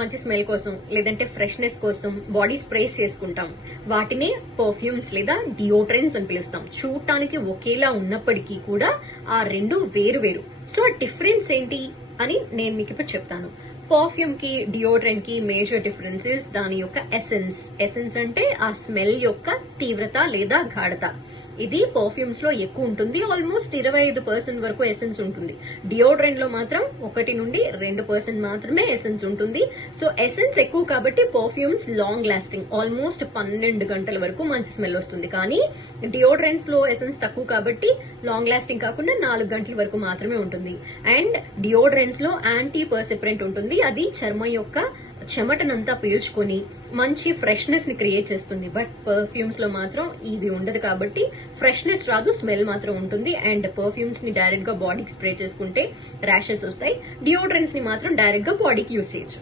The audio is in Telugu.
మంచి స్మెల్ కోసం లేదంటే ఫ్రెష్నెస్ కోసం బాడీ స్ప్రేస్ చేసుకుంటాం. వాటినే పర్ఫ్యూమ్స్ లేదా డియోడ్రెంట్స్ అని పిలుస్తాం. చూడటానికి ఒకేలా ఉన్నప్పటికీ కూడా ఆ రెండు వేరు వేరు. సో డిఫరెన్స్ ఏంటి అని నేను మీకు ఇప్పుడు చెప్తాను. పర్ఫ్యూమ్ కి డియోడ్రెంట్ కి మేజర్ డిఫరెన్సెస్ దాని యొక్క ఎసెన్స్. ఎసెన్స్ అంటే ఆ స్మెల్ యొక్క తీవ్రత లేదా గాఢత. ఇది పర్ఫ్యూమ్స్ లో ఎక్కువ ఉంటుంది. ఆల్మోస్ట్ 25% వరకు ఎసెన్స్ ఉంటుంది. డియోడ్రెంట్ లో మాత్రం 1 నుండి 2% మాత్రమే ఎసెన్స్ ఉంటుంది. సో ఎసెన్స్ ఎక్కువ కాబట్టి పర్ఫ్యూమ్స్ లాంగ్ లాస్టింగ్, ఆల్మోస్ట్ 12 గంటల వరకు మంచి స్మెల్ వస్తుంది. కానీ డియోడ్రెంట్స్ లో ఎసెన్స్ తక్కువ కాబట్టి లాంగ్ లాస్టింగ్ కాకుండా 4 గంటల వరకు మాత్రమే ఉంటుంది. అండ్ డియోడ్రెంట్స్ లో యాంటీ పర్సిప్రెంట్ ఉంటుంది. అది చర్మం యొక్క చెమటనంతా పీల్చుకొని మంచి ఫ్రెష్నెస్ ని క్రియేట్ చేస్తుంది. బట్ పర్ఫ్యూమ్స్ లో మాత్రం ఇది ఉండదు కాబట్టి ఫ్రెష్నెస్ రాదు, స్మెల్ మాత్రం ఉంటుంది. అండ్ పర్ఫ్యూమ్స్ ని డైరెక్ట్ గా బాడీకి స్ప్రే చేసుకుంటే ర్యాషెస్ వస్తాయి. డియోడ్రెంట్స్ ని మాత్రం డైరెక్ట్ గా బాడీకి యూజ్ చేయొచ్చు.